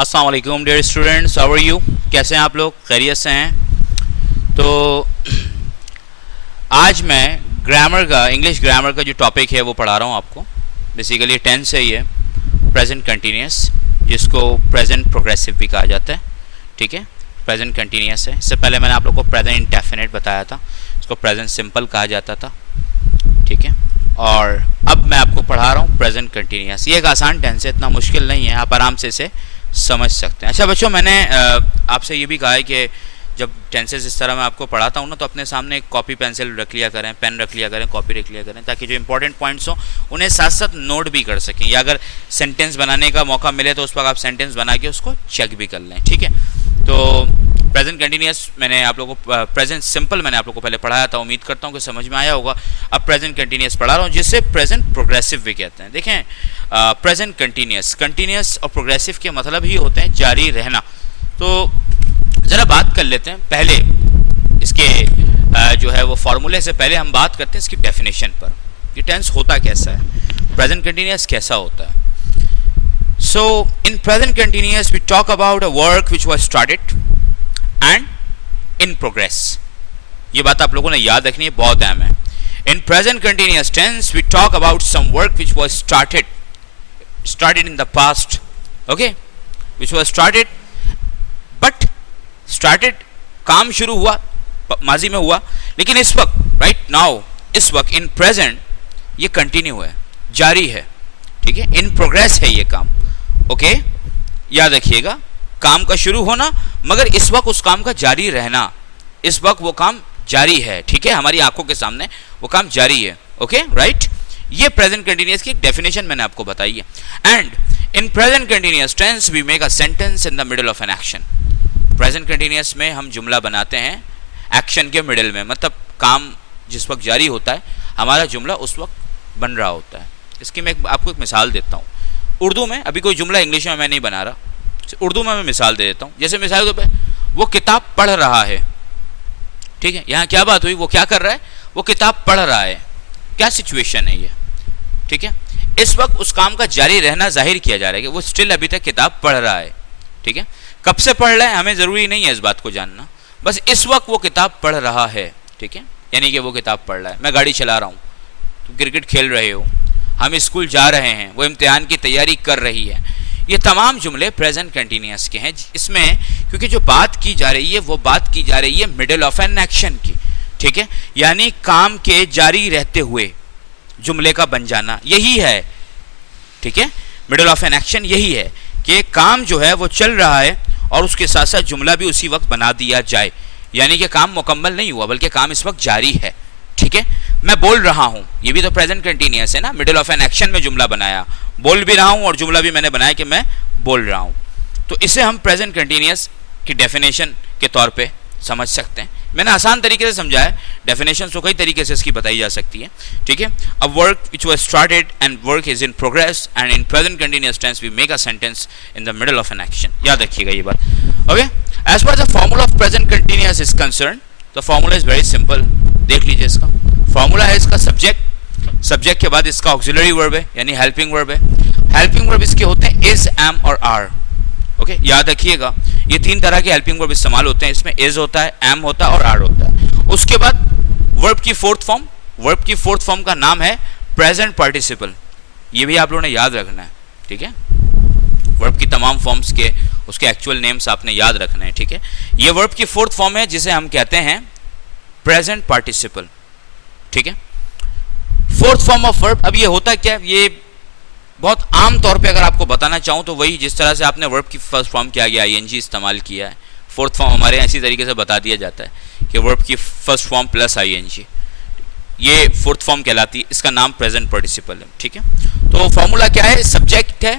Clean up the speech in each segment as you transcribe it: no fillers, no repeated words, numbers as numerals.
अस्सलाम वालेकुम dear students, how are you? कैसे हैं आप लोग? खैरियत से हैं? तो आज मैं ग्रामर का, इंग्लिश ग्रामर का जो टॉपिक है वो पढ़ा रहा हूँ आपको। बेसिकली टेंस है ये, प्रेजेंट कंटिन्यूस, जिसको प्रेजेंट प्रोग्रेसिव भी कहा जाता है। ठीक है, प्रेजेंट कंटिन्यूस है। इससे पहले मैंने आप लोग को प्रेजेंट इंडेफिनिट बताया था, इसको प्रेजेंट सिंपल कहा जाता था। ठीक है, और अब मैं आपको पढ़ा रहा हूँ प्रेजेंट कंटिन्यूस। ये एक आसान टेंस है, इतना मुश्किल नहीं है, आप आराम से इसे समझ सकते हैं। अच्छा बच्चों, मैंने आपसे ये भी कहा है कि जब टेंसेस इस तरह मैं आपको पढ़ाता हूँ ना, तो अपने सामने एक कॉपी पेंसिल रख लिया करें, पेन रख लिया करें, कॉपी रख लिया करें, ताकि जो इंपॉर्टेंट पॉइंट्स हों उन्हें साथ साथ नोट भी कर सकें, या अगर सेंटेंस बनाने का मौका मिले तो उस पर आप सेंटेंस बना के उसको चेक भी कर लें। ठीक है, तो प्रेजेंट कंटिन्यूस मैंने आप लोगों को, प्रेजेंट सिंपल मैंने आप लोगों को पहले पढ़ाया था, उम्मीद करता हूँ कि समझ में आया होगा। अब प्रेजेंट कंटिन्यूस पढ़ा रहा हूँ, जिससे प्रेजेंट प्रोग्रेसिव भी कहते हैं। देखें, प्रेजेंट कंटिन्यूस, कंटिन्यूस और प्रोग्रेसिव के मतलब ही होते हैं जारी रहना। तो ज़रा बात कर लेते हैं पहले इसके जो है वो फॉर्मूले से पहले हम बात करते हैं इसकी डेफिनेशन पर। ये टेंस होता कैसा है, प्रेजेंट कंटिन्यूस कैसा होता है। So in present continuous we talk about a work which was started and in progress. ये बात आप लोगों ने याद रखनी है, बहुत अहम है। In present continuous tense we talk about some work which was started in the past, okay, which was started, but started काम शुरू हुआ माजी में हुआ, लेकिन इस वक्त right now, इस वक्त in present ये कंटिन्यू है, जारी है। ठीक है, इन प्रोग्रेस है ये काम। ओके, याद रखिएगा, काम का शुरू होना मगर इस वक्त उस काम का जारी रहना, इस वक्त वो काम जारी है। ठीक है, हमारी आंखों के सामने वो काम जारी है। ओके, राइट, ये प्रेजेंट कंटिन्यूअस की डेफिनेशन मैंने आपको बताई है। And in present continuous tense we make a sentence in the middle of an action. Present continuous में हम जुमला बनाते हैं एक्शन के मिडल में, मतलब काम जिस वक्त जारी होता है हमारा जुमला उस वक्त बन रहा होता है। इसकी मैं आपको एक मिसाल देता हूँ। उर्दू में, अभी कोई जुमला इंग्लिश में मैं नहीं बना रहा, उर्दू में मैं मिसाल दे देता हूँ। जैसे मिसाल के पे वो किताब पढ़ रहा है। ठीक है, यहाँ क्या बात हुई, वो क्या कर रहा है, वो किताब पढ़ रहा है। क्या सिचुएशन है ये? ठीक है, इस वक्त उस काम का जारी रहना जाहिर किया जा रहा है कि वो स्टिल अभी तक किताब पढ़ रहा है। ठीक है, कब से पढ़ रहा है हमें ज़रूरी नहीं है इस बात को जानना, बस इस वक्त वो किताब पढ़ रहा है। ठीक है, यानी कि वो किताब पढ़ रहा है। मैं गाड़ी चला रहा हूँ, तुम क्रिकेट खेल रहे हो, हम स्कूल जा रहे हैं, वो इम्तिहान की तैयारी कर रही है। ये तमाम जुमले प्रेजेंट कंटिन्यूअस के हैं। इसमें क्योंकि जो बात की जा रही है वो बात की जा रही है मिडल ऑफ एन एक्शन की। ठीक है, यानी काम के जारी रहते हुए जुमले का बन जाना, यही है। ठीक है, मिडल ऑफ एन एक्शन यही है कि काम जो है वो चल रहा है और उसके साथ साथ जुमला भी उसी वक्त बना दिया जाए, यानी कि काम मुकम्मल नहीं हुआ बल्कि काम इस वक्त जारी है। ठीक है, मैं बोल रहा हूं, ये भी तो प्रेजेंट कंटिन्यूअस है ना, मिडिल ऑफ एन एक्शन में जुमला बनाया, बोल भी रहा हूं और जुमला भी मैंने बनाया कि मैं बोल रहा हूं। तो इसे हम प्रेजेंट कंटिन्यूअस की डेफिनेशन के तौर पे समझ सकते हैं। मैंने आसान तरीके से समझाया, डेफिनेशन तो कई तरीके से इसकी बताई जा सकती है। ठीक है, a work which was started and work is in progress and in present continuous tense we make a sentence in the middle of an action. याद रखिएगा ये बात। Okay, as per the formula of present continuous is concern, the formula is very simple. देख लीजिए, इसका formula है इसका subject, subject के बाद इसका ऑक्सिलरी वर्ब है यानी हेल्पिंग वर्ब है। हेल्पिंग वर्ब इसके होते हैं इज, एम और आर। ओके, याद रखिएगा, ये तीन तरह के हेल्पिंग वर्ब इस्तेमाल होते हैं। इसमें इज होता है, एम होता है और आर होता है। उसके बाद वर्ब की फोर्थ फॉर्म, वर्ब की फोर्थ फॉर्म का नाम है प्रेजेंट पार्टिसिपल। ये भी आप लोगों ने याद रखना है। ठीक है, वर्ब की तमाम फॉर्म्स के उसके एक्चुअल नेम्स आपने याद रखना है। ठीक है, ये वर्ब की फोर्थ फॉर्म है जिसे हम कहते हैं प्रेजेंट पार्टिसिपल। ठीक है, फोर्थ फॉर्म ऑफ वर्ब। अब ये होता क्या है, ये बहुत आम तौर पे अगर आपको बताना चाहूँ तो वही जिस तरह से आपने वर्ब की फर्स्ट फॉर्म किया गया आईएनजी इस्तेमाल किया है, फोर्थ फॉर्म हमारे यहाँ इसी तरीके से बता दिया जाता है कि वर्ब की फर्स्ट फॉर्म प्लस आईएनजी, ये फोर्थ फॉर्म कहलाती है। इसका नाम प्रेजेंट पार्टिसिपल है। ठीक है, तो फॉर्मूला क्या है, सब्जेक्ट है,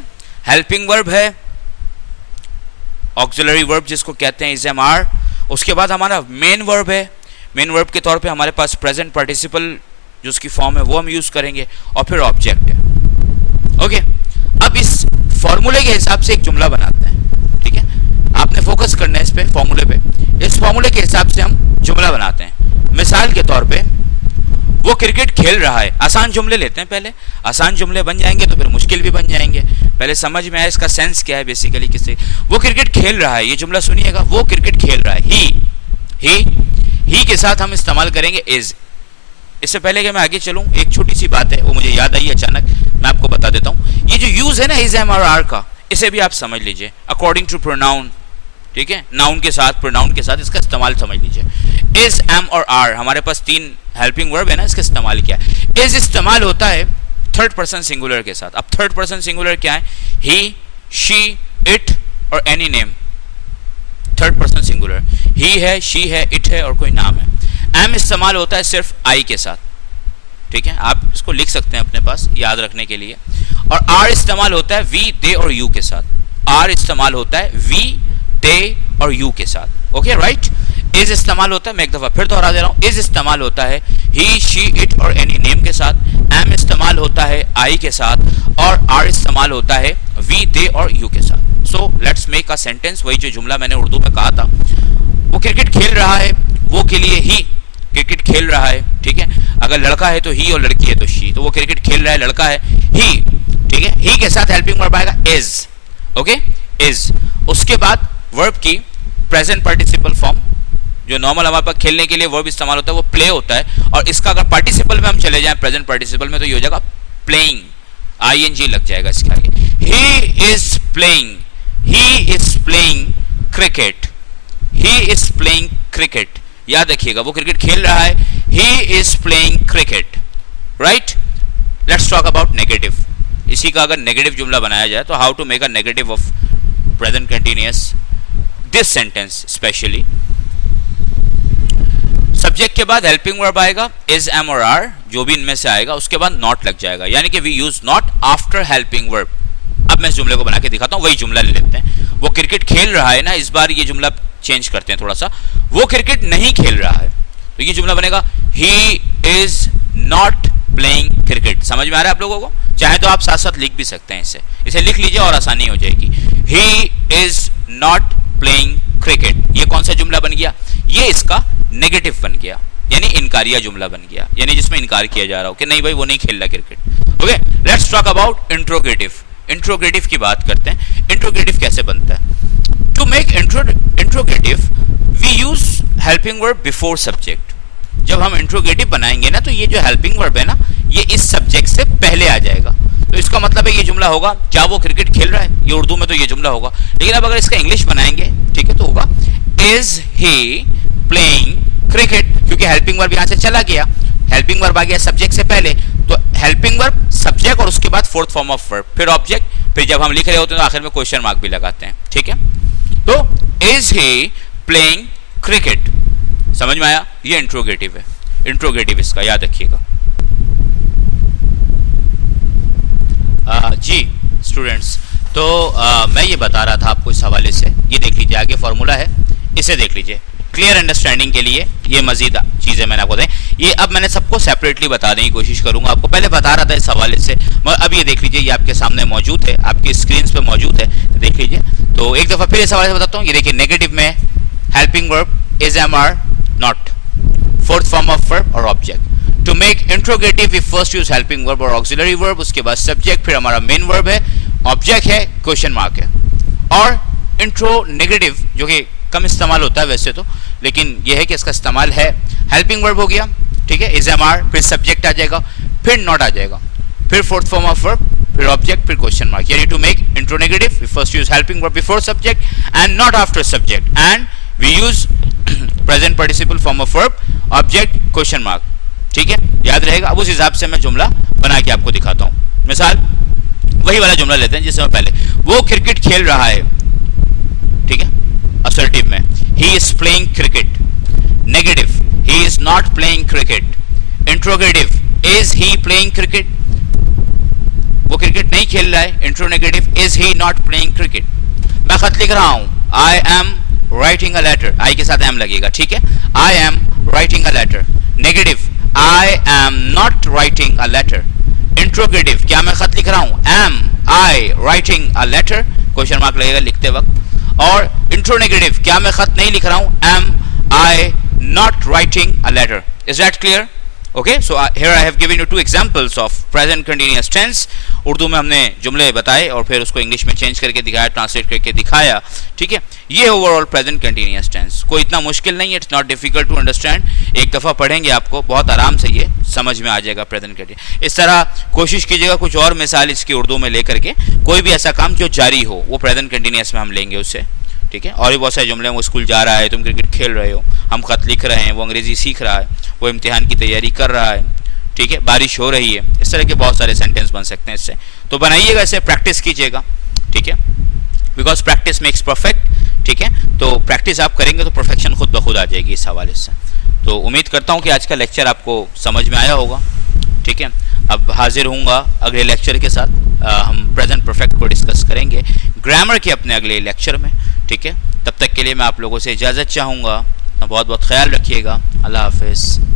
हेल्पिंग वर्ब है, ऑक्सिलरी वर्ब जिसको कहते हैं इज, एम, आर। उसके बाद हमारा मेन वर्ब है, मेन वर्ब के तौर पे हमारे पास प्रेजेंट पार्टिसिपल जो उसकी फॉर्म है वो हम यूज करेंगे, और फिर ऑब्जेक्ट है। ओके, अब इस फॉर्मूले के हिसाब से एक जुमला बनाते हैं। ठीक है, आपने फोकस करना है इस पे, फॉर्मूले पे। इस फॉर्मूले के हिसाब से हम जुमला बनाते हैं। मिसाल के तौर पे, वो क्रिकेट खेल रहा है। आसान जुमले लेते हैं पहले, आसान जुमले बन जाएंगे तो फिर मुश्किल भी बन जाएंगे। पहले समझ में आया इसका सेंस क्या है बेसिकली किससे। वो क्रिकेट खेल रहा है, ये जुमला सुनिएगा, वो क्रिकेट खेल रहा है। ही के साथ हम इस्तेमाल करेंगे इज। इससे पहले कि मैं आगे चलूं, एक छोटी सी बात है वो मुझे याद आई अचानक, मैं आपको बता देता हूं। ये जो यूज है ना इज, एम और आर का, इसे भी आप समझ लीजिए अकॉर्डिंग टू प्रोनाउन, ठीक है, नाउन के साथ, प्रोनाउन के साथ इसका इस्तेमाल समझ लीजिए। इज, एम और आर, हमारे पास 3 हेल्पिंग वर्ब है ना, इसका इस्तेमाल क्या है। इज इस्तेमाल होता है थर्ड पर्सन सिंगुलर के साथ। अब थर्ड पर्सन सिंगुलर क्या है, ही, शी, इट और any name. Third person singular he है, शी है, इट है और कोई नाम है। एम इस्तेमाल होता है सिर्फ आई के साथ, ठीक है, आप इसको लिख सकते हैं अपने पास याद रखने के लिए। और आर इस्तेमाल होता है वी, दे और यू के साथ। आर इस्तेमाल होता है वी, दे और यू के साथ। Okay right. इज इस्तेमाल होता है, मैं एक दफा फिर दोहरा दे रहा हूं, इज इस्तेमाल होता है ही, शी, इट और एनी नेम के साथ। एम इस्तेमाल होता है आई के साथ और आर इस्तेमाल होता है वी, दे और यू के साथ। So let's make a sentence. वही जो जुमला मैंने उर्दू में कहा था, वो क्रिकेट खेल रहा है, वो के लिए ही क्रिकेट खेल रहा है, ठीक है। अगर लड़का है तो ही और लड़की है तो शी, तो वो क्रिकेट खेल रहा है, लड़का है, ही, ठीक है। ही के साथ हेल्पिंग वर्ब आएगा इज, ओके, इज। उसके बाद वर्ब की प्रेजेंट पार्टिसिपल फॉर्म, जो नॉर्मल हमारे पास खेलने के लिए वर्ब इस्तेमाल होता है वो प्ले होता है, और इसका अगर पार्टिसिपल में हम चले जाएं प्रेजेंट पार्टिसिपल में तो ये हो जाएगा प्लेइंग, आईएनजी लग जाएगा इसके आगे। He is playing, he is playing cricket, he is playing cricket. याद रखिएगा वो क्रिकेट खेल रहा है, he is playing cricket, right. Let's talk about negative. इसी का अगर नेगेटिव जुमला बनाया जाए तो how to make a negative of present continuous, this sentence specially. Subject के बाद हेल्पिंग वर्ब आएगा इज, एम और आर, जो भी इनमें से आएगा, उसके बाद नॉट लग जाएगा, यानी कि we use not after helping verb. अब मैं इस जुमले को बना के दिखाता हूं, वही जुमला ले लेते हैं। वो क्रिकेट खेल रहा है ना, इस बार ये जुमला चेंज करते हैं थोड़ा सा, वो क्रिकेट नहीं खेल रहा है, तो ये जुमला बनेगा ही इज नॉट प्लेइंग क्रिकेट। समझ में आ रहा है आप लोगों को? चाहे तो आप साथ साथ लिख भी सकते हैं, इसे लिख लीजिए और आसानी हो जाएगी। ही इज नॉट प्लेइंग क्रिकेट, ये कौन सा जुमला बन गया, ये इसका नेगेटिव बन गया, यानी इनकारिया जुमला बन गया, यानी जिसमें इनकार किया जा रहा हो कि नहीं भाई वो नहीं खेल रहा क्रिकेट। Okay, let's talk about interrogative. Interrogative की बात करते हैं। इंट्रोगेटिव कैसे बनता है? To make interrogative we use helping verb before subject. जब हम इंट्रोगेटिव बनाएंगे ना, तो ये जो हेल्पिंग वर्ब है ना, ये इस सब्जेक्ट से पहले आ जाएगा। तो इसका मतलब है ये जुमला होगा क्या वो क्रिकेट खेल रहा है, ये उर्दू में तो ये जुमला होगा। लेकिन अब अगर इसका इंग्लिश बनाएंगे, ठीक है, तो होगा इज ही प्लेइंग क्रिकेट, क्योंकि हेल्पिंग वर्ब यहां से चला गया, हेल्पिंग वर्ब आ गया सब्जेक्ट से पहले, तो हेल्पिंग वर्ब सब्जेक्ट और उसके बाद फोर्थ फॉर्म ऑफ वर्ब, फिर ऑब्जेक्ट, फिर जब हम लिख रहे होते हैं तो आखिर में क्वेश्चन मार्क भी लगाते हैं, ठीक है। तो इज ही प्लेइंग क्रिकेट, समझ में आया? ये इंट्रोगेटिव है, इंट्रोगेटिव इसका याद रखिएगा। जी स्टूडेंट्स, तो मैं ये बता रहा था आपको इस हवाले से, ये देख लीजिए आगे फॉर्मूला है, इसे देख लीजिए क्लियर अंडरस्टैंडिंग के लिए। ये मजीद चीज़ें मैंने आपको दें, ये अब मैंने सबको सेपरेटली बताने की कोशिश करूंगा, आपको पहले बता रहा था इस हवाले से, मगर अब ये देख लीजिए, ये आपके सामने मौजूद है, आपकी स्क्रीन पे मौजूद है, तो देख लीजिए। तो एक दफ़ा फिर इस हवाले से बताता हूँ। ये देखिए नेगेटिव में helping verb is, am, are, not, fourth form of verb और object. To make interrogative we first use helping verb और ऑक्सिलरी वर्ब, उसके बाद सब्जेक्ट, फिर हमारा मेन वर्ब है, ऑब्जेक्ट है, क्वेश्चन मार्क है। और इंट्रो नेगेटिव जो कि कम इस्तेमाल होता है वैसे तो, लेकिन यह है कि इसका इस्तेमाल है। हेल्पिंग वर्ब हो गया, ठीक है, इज, एम, आर, फिर सब्जेक्ट आ जाएगा, फिर नॉट आ जाएगा, फिर फोर्थ फॉर्म ऑफ वर्ब, फिर ऑब्जेक्ट, फिर क्वेश्चन मार्क। यानी to make intro negative we first use helping verb before subject and not after subject, and we use present participle form of verb, object, question mark, ठीक है, याद रहेगा। अब उस हिसाब से मैं जुमला बना के आपको दिखाता हूँ। मिसाल वही वाला जुमला लेते हैं जिसमें पहले वो क्रिकेट खेल रहा है, ठीक है, असर्टिव में he is playing cricket, negative he is not playing cricket, interrogative is he playing cricket, वो क्रिकेट नहीं खेल रहा है, interronegative is he not playing cricket. मैं खत लिख रहा हूं, I am writing a letter, I के साथ एम लगेगा, ठीक है, I am writing a letter. Negative I am not writing a letter. Interrogative क्या मैं खत लिख रहा हूं, am I writing a letter, question mark लगेगा लिखते वक्त। और इंट्रोनेगेटिव क्या मैं खत नहीं लिख रहा हूं, am I not writing a letter. Is that clear? Okay, so here I have given you 2 examples of present continuous tense. Urdu में हमने जुमले बताए और फिर उसको इंग्लिश में चेंज करके दिखाया, ट्रांसलेट करके दिखाया। ठीक है, ये ओवरऑल प्रेजेंट कंटिन्यूअस टेंस। कोई इतना मुश्किल नहीं है, it's not difficult to understand. एक दफ़ा पढ़ेंगे आपको बहुत आराम से ये समझ में आ जाएगा प्रेजेंट कंटिन्यूअस। इस तरह कोशिश कीजिएगा कुछ और मिसाल इसकी उर्दू में लेकर के, कोई भी ऐसा काम जो जारी हो वो प्रेजेंट कंटिन्यूअस में हम लेंगे उससे। ठीक है, और भी बहुत सारे जुमले हैं, वो स्कूल जा रहा है, तुम क्रिकेट खेल रहे हो, हम खत लिख रहे हैं, वो अंग्रेजी सीख रहा है, वो इम्तिहान की तैयारी कर रहा है। ठीक है, बारिश हो रही है। इस तरह के बहुत सारे सेंटेंस बन सकते हैं इससे। तो बनाइएगा, इसे प्रैक्टिस कीजिएगा। ठीक है, बिकॉज प्रैक्टिस मेक्स परफेक्ट। ठीक है, तो प्रैक्टिस आप करेंगे तो परफेक्शन खुद ब खुद आ जाएगी इस हवाले से। तो उम्मीद करता हूँ कि आज का लेक्चर आपको समझ में आया होगा। ठीक है, अब हाजिर हूँगा अगले लेक्चर के साथ। हम प्रेजेंट परफेक्ट को डिस्कस करेंगे ग्रामर के अपने अगले लेक्चर में। ठीक है, तब तक के लिए मैं आप लोगों से इजाज़त चाहूँगा। बहुत बहुत ख्याल रखिएगा। अल्लाह हाफिज़।